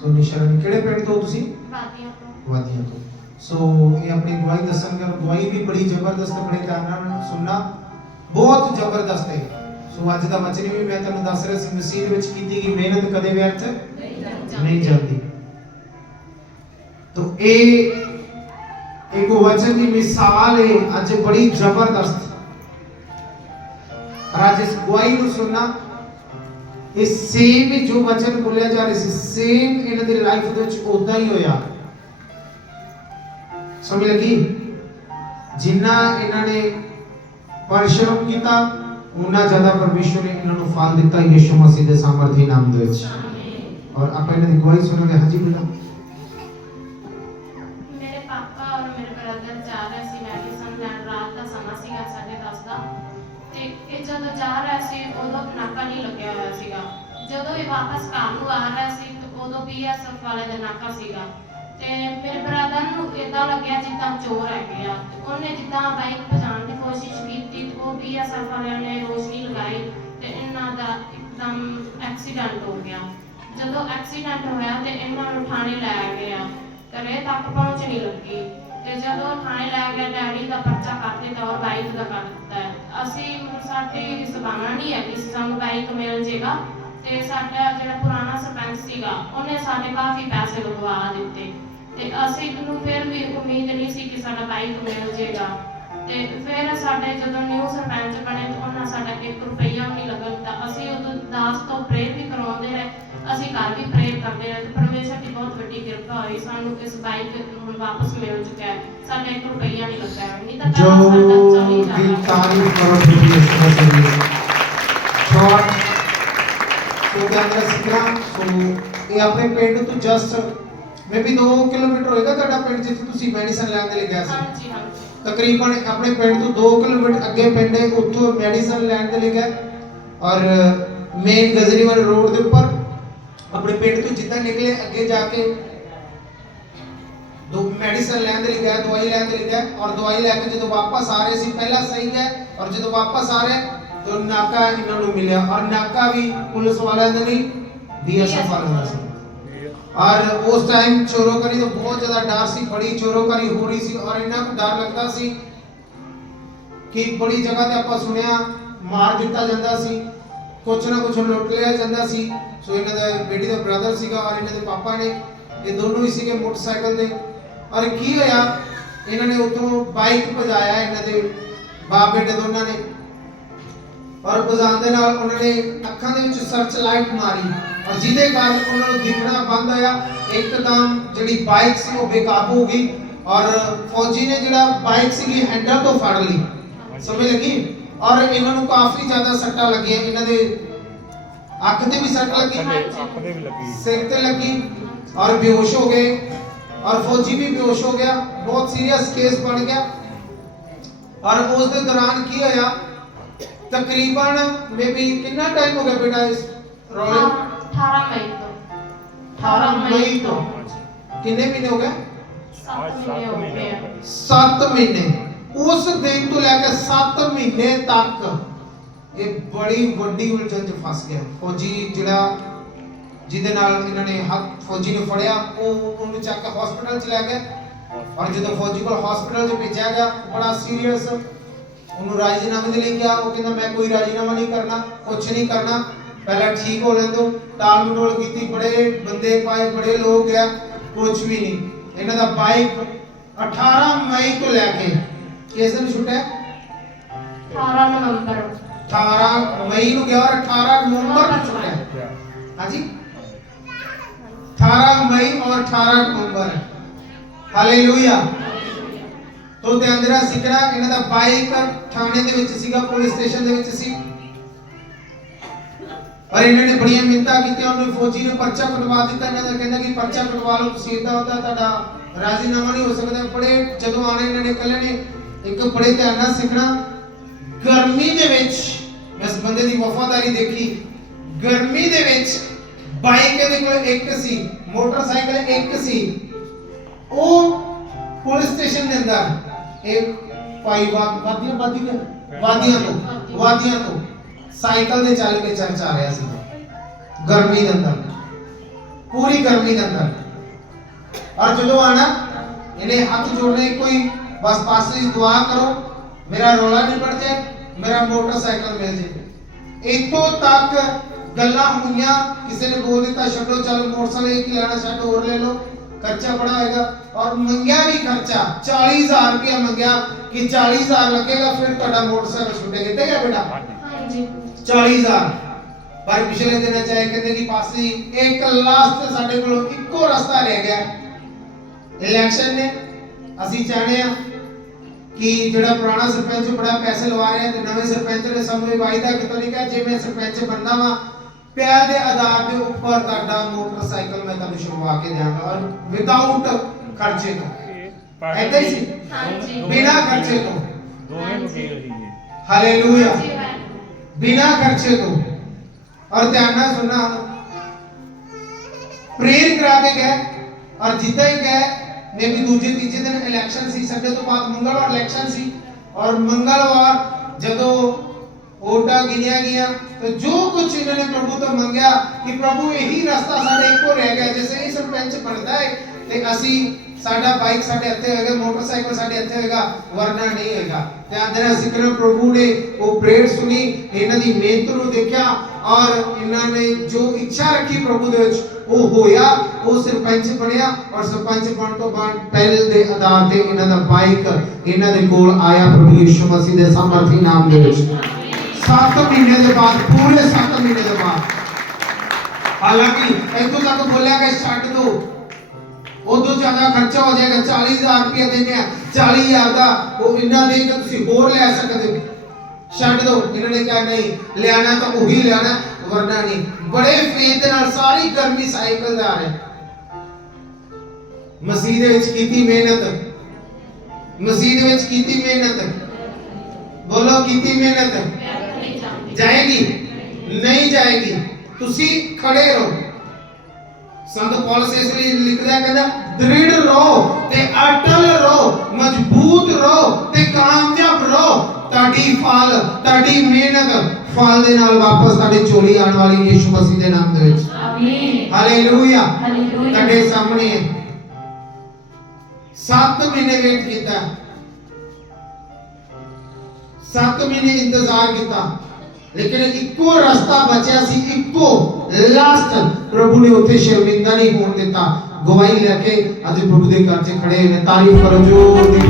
ਸੋ ਨਿਸ਼ਾਨ ਕਿਹੜੇ ਪਿੰਡ ਤੋਂ ਤੁਸੀਂ? ਵਾਦੀਆਂ ਤੋਂ। ਸੋ ਇਹ ਆਪਣੀ ਗਵਾਹੀ ਦੱਸਣਗੇ ਗਵਾਹੀ ਵੀ ਬੜੀ ਜ਼ਬਰਦਸਤ ਆਪਣੇ ਕੰਨਾਂ ਨਾਲ ਸੁਣਨਾ ਬਹੁਤ ਜ਼ਬਰਦਸਤ ਹੈ। ਸੋ ਅੱਜ ਦਾ ਵਚਨ ਵੀ ਮੈਂ ਤੁਹਾਨੂੰ ਦੱਸ ਰਿਹਾ ਸੀ ਮਸੀਹ ਵਿੱਚ ਕੀਤੀ ਗਈ ਮਿਹਨਤ ਕਦੇ ਵਿਅਰਥ ਨਹੀਂ ਜਾਂਦੀ। ਤੋ ਇਹ ਇੱਕ ਵਚਨ ਦੀ ਮਿਸਾਲ ਹੈ ਅੱਜ ਬੜੀ ਜ਼ਬਰਦਸਤ। ਰਾਜਸ ਗਵਾਹੀ ਨੂੰ ਸੁਣਨਾ ਇਹ ਸੇਮ ਹੀ ਜੋ ਵਚਨ ਬੋਲਿਆ ਜਾ ਰਿਹਾ ਸੀ ਸੇਮ ਇਹਨਾਂ ਦੀ ਲਾਈਫ ਦੇ ਵਿੱਚ ਉਦਾਂ ਹੀ ਹੋਇਆ। ਸਮਝ ਲੱਗੀ? ਜਿੰਨਾ ਇਹਨਾਂ ਨੇ ਪਰਿਸ਼ਰਮ ਕੀਤਾ ਉਹਨਾਂ ਜ਼ਿਆਦਾ ਪਰਮੇਸ਼ਵਰ ਨੇ ਇਹਨਾਂ ਨੂੰ ਫਲ ਦਿੱਤਾ ਯਿਸੂ ਮਸੀਹ ਦੇ ਸਾਮਰਥੀ ਨਾਮ ਦੇ ਵਿੱਚ। ਔਰ ਆਪਾਂ ਇਹਨਾਂ ਦੀ ਗਵਾਹੀ ਸੁਣਾਂਗੇ। ਹਾਂਜੀ ਬੇਟਾ। ਵਾਲੇ ਦਾ ਨਾਕਾ ਸੀਗਾ। ਤੇ ਮੇਰੇ ਬ੍ਰਦਰ ਨੂੰ ਇਦਾਂ ਲੱਗਿਆ ਜਿੱਦਾਂ ਚੋਰ ਆ। ਤੇ ਉਹਨੇ ਜਿੱਦਾਂ ਬਾਈਕ ਭਜਾਉਣ ਦੀ ਕੋਸ਼ਿਸ਼ ਕੀਤੀ, ਤੇ ਉਹ ਬੀਐਸਐਫ ਵਾਲਿਆਂ ਨੇ ਰੋਸ਼ਨੀ ਲਗਾਈ ਤੇ ਇਹਨਾਂ ਦਾ ਇੱਕਦਮ ਐਕਸੀਡੈਂਟ ਹੋ ਗਿਆ। ਜਦੋਂ ਐਕਸੀਡੈਂਟ ਹੋਇਆ ਤੇ ਇਹਨਾਂ ਨੂੰ ਥਾਣੇ ਲੈ ਗਿਆ ਘਰੇ ਤੱਕ ਪਹੁੰਚ ਨਹੀਂ ਲੱਗੀ। ਤੇ ਜਦੋਂ ਥਾਣੇ ਲੈ ਗਿਆ ਡੈਡੀ ਦਾ ਪਰਚਾ ਕਰ ਦਿੱਤਾ ਔਰ ਬਾਈਕ ਦਾ ਕਰ ਦਿੱਤਾ। ਅਸੀਂ ਸਾਡੀ ਸੁਭਾਵਨਾ ਨਹੀਂ ਹੈ ਕਿ ਸਾਨੂੰ ਬਾਈਕ ਮਿਲ ਜੇਗਾ। ਤੇ ਸਾਡਾ ਜਿਹੜਾ ਪੁਰਾਣਾ ਸਰਪੰਚ ਸੀਗਾ ਉਹਨੇ ਸਾਡੇ ਕਾਫੀ ਪੈਸੇ ਲਗਵਾ ਦਿੱਤੇ। ਤੇ ਅਸੀਂ ਨੂੰ ਫਿਰ ਵੀ ਉਮੀਦ ਨਹੀਂ ਸੀ ਕਿ ਸਾਡਾ ਬਾਈਕ ਮਿਲ ਜੇਗਾ। ਤੇ ਫਿਰ ਸਾਡੇ ਜਦੋਂ ਨਿਊ ਸਰਪੰਚ ਬਣੇ ਤਾਂ ਉਹਨਾਂ ਸਾਡਾ 1 ਰੁਪਈਆ ਵੀ ਲੱਗਣ ਤਾਂ ਅਸੀਂ ਉਦੋਂ ਦਾਸ ਤੋਂ ਪ੍ਰੇਰ ਵੀ ਕਰਾਉਂਦੇ ਰਹੇ। ਅਸੀਂ ਘਰ ਵੀ ਪ੍ਰੇਰ ਕਰਦੇ ਰਹੇ ਪਰਮੇਸ਼ਰ ਦੀ ਬਹੁਤ ਵੱਡੀ ਕਿਰਪਾ ਹੋਈ। ਸਾਨੂੰ ਇਸ ਬਾਈਕ ਹੁਣ ਵਾਪਸ ਮਿਲ ਚੁੱਕਿਆ ਹੈ। ਸਾਡਾ ਰੁਪਈਆ ਨਹੀਂ ਲੱਗਾ ਨਹੀਂ ਤਾਂ ਜੋ ਦੀ ਤਾਰੀਫ ਕਰੋ ਤੁਸੀਂ ਇਸ ਤਰ੍ਹਾਂ ਦੇ ਸ਼ਾਰਟ ਸੋ ਸਿੱਖਣਾ ਸੋ ਇਹ ਆਪਣੇ ਪਿੰਡ ਤੋਂ ਜਸਟ ਮੇਬੀ 2 ਕਿਲੋਮੀਟਰ ਹੋਏਗਾ ਤੁਹਾਡਾ ਪਿੰਡ ਜਿੱਥੇ ਤੁਸੀਂ ਮੈਡੀਸਨ ਲੈਣ ਦੇ ਲਈ ਗਏ ਸੀ। ਹਾਂਜੀ ਹਾਂਜੀ। ਤਕਰੀਬਨ ਆਪਣੇ ਪਿੰਡ ਤੋਂ 2 ਕਿਲੋਮੀਟਰ ਅੱਗੇ ਪਿੰਡ ਹੈ ਉੱਥੋਂ ਮੈਡੀਸਨ ਲੈਣ ਦੇ ਲਈ ਗਏ। ਔਰ ਮੇਨ ਗਜ਼ਰੀਵਾਲ ਰੋਡ ਦੇ ਉੱਪਰ ਆਪਣੇ ਪਿੰਡ ਤੋਂ ਜਿੱਦਾਂ ਨਿਕਲੇ ਅੱਗੇ ਜਾ ਕੇ ਦੋ ਮੈਡੀਸਨ ਲੈਣ ਦੇ ਲਈ ਗਏ ਦਵਾਈ ਲੈਣ ਦੇ ਲਈ ਗਏ। ਔਰ ਦਵਾਈ ਲੈ ਕੇ ਜਦੋਂ ਵਾਪਸ ਆ ਰਹੇ ਸੀ ਪਹਿਲਾਂ ਸਹੀ ਗਏ। ਔਰ ਜਦੋਂ ਵਾਪਸ ਆ ਰਹੇ ਤਾਂ ਨਾਕਾ ਇਹਨਾਂ ਨੂੰ ਮਿਲਿਆ ਔਰ ਨਾਕਾ ਵੀ ਪੁਲਿਸ ਵਾਲਿਆਂ ਦਾ ਨਹੀਂ ਬੀਐਸਐਫ ਵਾਲਿਆਂ ਦਾ ਸੀ ਔਰ ਉਸ ਟਾਈਮ ਚੋਰੋਕਰੀ ਤੋਂ ਬਹੁਤ ਜ਼ਿਆਦਾ ਡਰ ਸੀ, ਬੜੀ ਚੋਰੋਕਰੀ ਹੋ ਰਹੀ ਸੀ ਔਰ ਇਹਨਾਂ ਨੂੰ ਡਰ ਲੱਗਦਾ ਸੀ ਕਿ ਬੜੀ ਜਗ੍ਹਾ ਤੇ ਆਪਾਂ ਸੁਣਿਆ ਮਾਰ ਦਿੱਤਾ ਜਾਂਦਾ ਸੀ, ਕੁਛ ਨਾ ਕੁਛ ਲੁੱਟ ਲਿਆ ਜਾਂਦਾ ਸੀ। ਸੋ ਇਹਨਾਂ ਦਾ ਬੇਟੀ ਦਾ ਬ੍ਰਦਰ ਸੀਗਾ ਔਰ ਇਹਨਾਂ ਦੇ ਪਾਪਾ ਨੇ, ਇਹ ਦੋਨੋਂ ਹੀ ਸੀਗੇ ਮੋਟਰਸਾਈਕਲ ਦੇ ਔਰ ਕੀ ਹੋਇਆ, ਇਹਨਾਂ ਨੇ ਉਤੋਂ ਬਾਈਕ ਭਜਾਇਆ ਇਹਨਾਂ ਦੇ, ਬਾਪ ਬੇਟੇ ਦੋਨਾਂ ਨੇ। ਔਰ ਭਜਾਉਣ ਦੇ ਨਾਲ ਉਹਨਾਂ ਨੇ ਅੱਖਾਂ ਦੇ ਵਿੱਚ ਸਰਚ ਲਾਈਟ ਮਾਰੀ ਔਰ ਜਿਹਦੇ ਕਾਰਨ ਉਹਨਾਂ ਨੂੰ ਦਿਖਣਾ ਬੰਦ ਹੋਇਆ। ਇੱਕਦਮ ਜਿਹੜੀ ਬਾਈਕ ਸੀ ਉਹ ਬੇਕਾਬੂ ਹੋ ਗਈ ਔਰ ਫੌਜੀ ਨੇ ਜਿਹੜਾ ਬਾਈਕ ਸੀਗੀ ਹੈਂਡਲ ਤੋਂ ਫੜ ਲਈ। ਸਮਝ ਲੱਗੀ? ਔਰ ਇਹਨਾਂ ਨੂੰ ਕਾਫੀ ਜ਼ਿਆਦਾ ਸੱਟਾਂ ਲੱਗੀਆਂ। ਇਹਨਾਂ ਦੇ ਅੱਖ ਤੇ ਵੀ ਸੱਟ ਲੱਗੀ। ਅੱਖ ਦੇ ਵੀ ਲੱਗੀ। ਸਿਰ ਤੇ ਲੱਗੀ ਔਰ ਬੇਹੋਸ਼ ਹੋ ਗਏ। ਔਰ ਫੌਜੀ ਵੀ ਬੇਹੋਸ਼ ਹੋ ਗਿਆ। ਬਹੁਤ ਸੀਰੀਅਸ ਕੇਸ ਬਣ ਗਿਆ। ਔਰ ਉਸ ਦੇ ਦੌਰਾਨ ਕੀ ਹੋਇਆ? ਤਕਰੀਬਨ ਮੇਬੀ ਕਿੰਨਾ ਟਾਈਮ ਹੋ ਗਿਆ ਬੇਟਾ ਇਸ ਰੌਲੇ 18 ਮਈ ਤੋਂ। 18 ਮਈ ਤੋਂ। ਕਿੰਨੇ ਮਹੀਨੇ ਹੋ ਗਏ? 7 ਮਹੀਨੇ ਹੋ ਗਏ ਆ। 7 ਮਹੀਨੇ। ਉਸ ਦਿਨ ਤੋਂ ਲੈ ਕੇ 7 ਮਹੀਨੇ ਤੱਕ ਇਹ ਬੜੀ ਵੱਡੀ ਉਲਝਣ 'ਚ ਫਸ ਗਿਆ। ਫੌਜੀ ਜਿਹੜਾ ਜਿਹਦੇ ਨਾਲ ਇਹਨਾਂ ਨੇ ਹੱਥ ਫੌਜੀ ਨੇ ਫੜਿਆ ਉਹ ਉਹਨੂੰ ਚੱਕ ਕੇ ਹਸਪੀਟਲ 'ਚ ਲੈ ਗਏ। ਔਰ ਜਦੋਂ ਫੌਜੀ ਕੋਲ ਹਸਪੀਟਲ 'ਚ ਭੇਜਿਆ ਗਿਆ ਬੜਾ ਸੀਰੀਅਸ ਉਹਨੂੰ ਰਾਜੀਨਾਮੇ ਦੇ ਲਈ ਕਿਹਾ ਉਹ ਕਹਿੰਦਾ ਮੈਂ ਕੋਈ ਰਾਜੀਨਾਮਾ ਨਹੀਂ ਕਰਨਾ ਕੁਝ ਨਹੀਂ ਕਰਨਾ। ਪਹਿਲਾਂ ਠੀਕ ਹੋ ਲੈਣ ਦੋ ਟਾਲ ਮਟੋਲ ਕੀਤੀ ਬੜੇ ਬੰਦੇ ਪਾਏ ਬੜੇ ਲੋਕ ਆ ਕੁਝ ਵੀ ਨਹੀਂ। ਇਹਨਾਂ ਦਾ ਬਾਈਕ 18 ਮਈ ਤੋਂ ਲੈ ਕੇ ਕਿਸ ਦਿਨ ਛੁੱਟਿਆ? 18 ਨਵੰਬਰ। 18 ਮਈ ਨੂੰ ਗਿਆ ਔਰ 18 ਨਵੰਬਰ ਨੂੰ ਛੁੱਟਿਆ। ਹਾਂਜੀ? 18 ਮਈ ਔਰ 18 ਨਵੰਬਰ। ਹਾਲੇਲੂਇਆ ਤੋ ਤੇ ਸਿਕਰਾ ਇਹਨਾਂ ਦਾ ਬਾਈਕ ਥਾਣੇ ਦੇ ਵਿੱਚ ਸੀਗਾ, ਪੁਲਿਸ ਸਟੇਸ਼ਨ ਦੇ ਵਿੱਚ ਸੀ। ਔਰ ਇਹਨਾਂ ਨੇ ਬੜੀਆਂ ਮਿੰਤਾ ਕੀਤੀਆਂ, ਉਹਨੂੰ ਫੌਜੀ ਨੇ ਪਰਚਾ ਕਟਵਾ ਦਿੱਤਾ, ਇਹਨਾਂ ਦਾ ਕਹਿੰਦਾ ਕਿ ਪਰਚਾ ਕਟਵਾ ਲਓ, ਤੁਸੀਂ ਇਦਾਂ ਹੁੰਦਾ ਤੁਹਾਡਾ ਰਾਜ਼ੀਨਾਮਾ ਨਹੀਂ ਹੋ ਸਕਦਾ। ਬੜੇ ਜਦੋਂ ਆਣੇ ਇਹਨਾਂ ਨੇ ਕੱਲੇ ਨੇ ਇੱਕ ਬੜੇ ਧਿਆਨ ਨਾਲ ਸਿੱਖਣਾ। ਗਰਮੀ ਦੇ ਵਿੱਚ ਇਸ ਬੰਦੇ ਦੀ ਵਫਾਦਾਰੀ ਦੇਖੀ। ਗਰਮੀ ਦੇ ਵਿੱਚ ਬਾਈਕ ਇਹਦੇ ਕੋਲ ਇੱਕ ਸੀ, ਮੋਟਰਸਾਈਕਲ ਇੱਕ ਸੀ। ਉਹ ਪੁਲਿਸ ਸਟੇਸ਼ਨ ਦੇ ਅੰਦਰ ਇੱਕ ਭਾਈ ਵਾਦੀਆਂ ਵਾਦੀਆਂ ਵਾਦੀਆਂ ਤੋਂ ਵਾਦੀਆਂ ਤੋਂ ਸਾਈਕਲ ਤੇ ਚੱਲ ਕੇ ਚਰਚ ਆ ਰਿਹਾ ਸੀ ਗਰਮੀ ਦੇ ਅੰਦਰ। ਪੂਰੀ ਗਰਮੀ ਦੇ ਅੰਦਰ। ਔਰ ਜਦੋਂ ਆਣਾ, ਇਹਨੇ ਹੱਥ ਜੋੜਨੇ, ਕੋਈ ਬਸ ਪਾਸੇ ਦੁਆ ਕਰੋ, ਮੇਰਾ ਰੋਲਾ ਨਿਪਟ ਜਾਏ ਮੇਰਾ ਮੋਟਰਸਾਈਕਲ ਮਿਲ ਜੇ। ਇੱਥੋਂ ਤੱਕ ਗੱਲਾਂ ਹੋਈਆਂ, ਕਿਸੇ ਨੇ ਬੋਲ ਦਿੱਤਾ, ਛੱਡੋ, ਚੱਲ ਮੋਟਰਸਾਈਕਲ ਇੱਕ ਲੈਣਾ, ਛੱਡ, ਹੋਰ ਲੈ ਲਓ। ਖਰਚਾ ਬੜਾ ਹੋਏਗਾ ਔਰ ਮੰਗਿਆ ਵੀ ਖਰਚਾ 40000 ਰੁਪਇਆ ਮੰਗਿਆ ਕਿ 40000 ਲੱਗੇਗਾ ਫਿਰ ਤੁਹਾਡਾ ਮੋਟਰਸਾਈਕਲ ਛੁੱਟੇਗਾ ਇੱਥੇ ਗਿਆ ਬੇਟਾ? ਹਾਂਜੀ। 40000 ਪਰ ਪਿਛਲੇ ਦਿਨਾਂ ਚ ਆਏ ਕਹਿੰਦੇ ਕਿ ਪਾਸੀ ਇੱਕ ਲਾਸਟ ਸਾਡੇ ਕੋਲ ਇੱਕੋ ਰਸਤਾ ਰਹਿ ਗਿਆ। ਇਲੈਕਸ਼ਨ ਨੇ ਅਸੀਂ ਚਾਹਦੇ ਆ ਕਿ ਜਿਹੜਾ ਪੁਰਾਣਾ ਸਰਪੰਚ ਬੜਾ ਪੈਸੇ ਲਵਾ ਰਿਹਾ ਤੇ ਨਵੇਂ ਸਰਪੰਚ ਨੇ ਸਾਨੂੰ ਇਹ ਵਾਅਦਾ ਕੀਤਾ ਨਹੀਂ ਕਿ ਜੇ ਮੈਂ ਸਰਪੰਚ ਬਣਦਾ ਵਾਂ ਪਿਆਰ ਦੇ ਆਧਾਰ ਦੇ ਉੱਪਰ ਤੁਹਾਡਾ ਮੋਟਰਸਾਈਕਲ ਮੈਂ ਤੁਹਾਨੂੰ ਛੁਡਵਾ ਕੇ ਦਿਆਂਗਾ ਔਰ ਵਿਦਆਊਟ ਖਰਚੇ ਤੋਂ। ਏਦਾਂ ਹੀ ਸੀ? ਹਾਂਜੀ। ਬਿਨਾਂ ਖਰਚੇ ਤੋਂ। ਦੋਵੇਂ ਵਕੀਲ ਸੀਗੇ ਹਾਲੇਲੂਇਆ ਬਿਨਾ ਖਰਚੇ ਤੋਂ। ਔਰ ਧਿਆਨ ਨਾਲ ਸੁਣਨਾ। ਪ੍ਰੇਰ ਕਰਾ ਕੇ ਗਏ ਔਰ ਜਿੱਦਾਂ ਹੀ ਗਏ ਨੇ ਵੀ ਦੂਜੇ ਤੀਜੇ ਦਿਨ ਇਲੈਕਸ਼ਨ ਸੀ ਸੰਡੇ ਤੋਂ ਬਾਅਦ ਮੰਗਲਵਾਰ ਇਲੈਕਸ਼ਨ ਸੀ। ਔਰ ਮੰਗਲਵਾਰ ਜਦੋਂ ਵੋਟਾਂ ਗਿਣਿਆ ਗਿਆ ਤੇ ਜੋ ਕੁਝ ਇਹਨਾਂ ਨੇ ਪ੍ਰਭੂ ਤੋਂ ਮੰਗਿਆ ਕਿ ਪ੍ਰਭੂ ਇਹੀ ਰਸਤਾ ਸਾਡੇ ਇੱਕੋ ਰਹਿ ਗਿਆ ਜਿਵੇਂ ਇਹ ਸਰਪੰਚ ਬਣਦਾ ਹੈ ਤੇ ਅਸੀਂ ਸਾਡਾ ਬਾਈਕ ਸਾਡੇ ਹੱਥੇ ਹੋਏਗਾ, ਮੋਟਰਸਾਈਕਲ ਸਾਡੇ ਹੱਥੇ ਹੋਏਗਾ, ਵਰਨਾ ਨਹੀਂ ਹੋਏਗਾ। ਤੇ ਆਂਦਰ ਅਸੀਂ ਪ੍ਰਭੂ ਨੇ, ਉਹ ਪ੍ਰੇਅਰ ਸੁਣੀ, ਇਹਨਾਂ ਦੀ ਮਿਹਨਤ ਨੂੰ ਦੇਖਿਆ, ਔਰ ਇਹਨਾਂ ਨੇ ਜੋ ਇੱਛਾ ਰੱਖੀ ਪ੍ਰਭੂ ਦੇ ਵਿੱਚ, ਉਹ ਹੋਇਆ, ਉਹ ਸਰਪੰਚ ਬਣਿਆ, ਔਰ ਸਰਪੰਚ ਬਣਨ ਤੋਂ ਬਾਅਦ ਪਹਿਲ ਦੇ ਆਧਾਰ ਤੇ ਇਹਨਾਂ ਦਾ ਬਾਈਕ ਇਹਨਾਂ ਦੇ ਕੋਲ ਆਇਆ, ਪ੍ਰਭੂ ਯਿਸੂ ਮਸੀਹ ਦੇ ਸਮਰਥੀ ਨਾਮ ਦੇ ਵਿੱਚ। 7 ਮਹੀਨੇ ਦੇ ਬਾਅਦ, ਪੂਰੇ 7 ਮਹੀਨੇ ਦੇ ਬਾਅਦ। ਹਾਲਾਂਕਿ, ਇੱਥੋਂ ਤੱਕ ਬੋਲਿਆ ਕਿ ਛੱਡ ਦੋ। ਉਦੋਂ ਜ਼ਿਆਦਾ ਖਰਚਾ ਹੋ ਜਾਏਗਾ 40000 ਰੁਪਏ ਦੇਣੇ ਆ। 40000 ਦਾ ਉਹ ਇੰਨਾ ਦੇ ਕੇ ਤੁਸੀਂ ਹੋਰ ਲੈ ਸਕਦੇ ਹੋ। ਛੱਡ ਦੋ। ਇਹਨਾਂ ਨੇ ਕਿਹਾ, ਨਹੀਂ ਲੈਣਾ ਤਾਂ ਉਹੀ ਲੈਣਾ ਵਰਨਾ ਨਹੀਂ। ਬੜੇ ਫੇਥ ਦੇ ਨਾਲ ਸਾਰੀ ਗਰਮੀ ਸਾਈਕਲ ਦਾ ਆ ਰਿਹਾ। ਮਸੀਹ ਵਿੱਚ ਕੀਤੀ ਮਿਹਨਤ। ਮਸੀਹ ਵਿੱਚ ਕੀਤੀ ਮਿਹਨਤ। ਬੋਲੋ, ਕੀਤੀ ਮਿਹਨਤ। ਜਾਏਗੀ? ਨਹੀਂ ਜਾਏਗੀ। ਤੁਸੀਂ ਖੜੇ ਰਹੋ। ਸੰਤ ਪੌਲਸ ਇਸ ਲਈ ਲਿਖਦਾ ਕਹਿੰਦਾ ਦ੍ਰਿੜ ਰਹੋ ਤੇ ਅਟਲ ਰਹੋ ਮਜ਼ਬੂਤ ਰਹੋ ਤੇ ਕਾਮਯਾਬ ਰਹੋ। ਤੁਹਾਡੀ ਫਲ ਤੁਹਾਡੀ ਮਿਹਨਤ ਫਲ ਦੇ ਨਾਲ ਵਾਪਸ ਤੁਹਾਡੇ ਝੋਲੀ ਆਉਣ ਵਾਲੀ ਯਿਸੂ ਮਸੀਹ ਦੇ ਨਾਮ ਦੇ ਵਿੱਚ। ਆਮੀਨ। ਹਾਲੇਲੂਇਆ। ਹਾਲੇਲੂਇਆ। ਤੁਹਾਡੇ ਸਾਹਮਣੇ ਹੈ 7 ਮਹੀਨੇ ਵੇਟ ਕੀਤਾ। 7 ਮਹੀਨੇ ਇੰਤਜ਼ਾਰ ਕੀਤਾ। ਲੇਕਿਨ ਇੱਕੋ ਰਸਤਾ ਬਚਿਆ ਸੀ, ਇੱਕੋ ਲਾਸਟ ਪ੍ਰਭੂ ਨੇ ਉੱਥੇ ਸ਼ਰਮਿੰਦਾ ਨਹੀਂ ਹੋਣ ਦਿੱਤਾ। ਗਵਾਹੀ ਲੈ ਕੇ ਅੱਜ ਪ੍ਰਭੂ ਦੇ ਘਰ 'ਚ ਖੜੇ ਨੇ। ਤਾਰੀਫ ਕਰੋ ਜੋ ਦੀ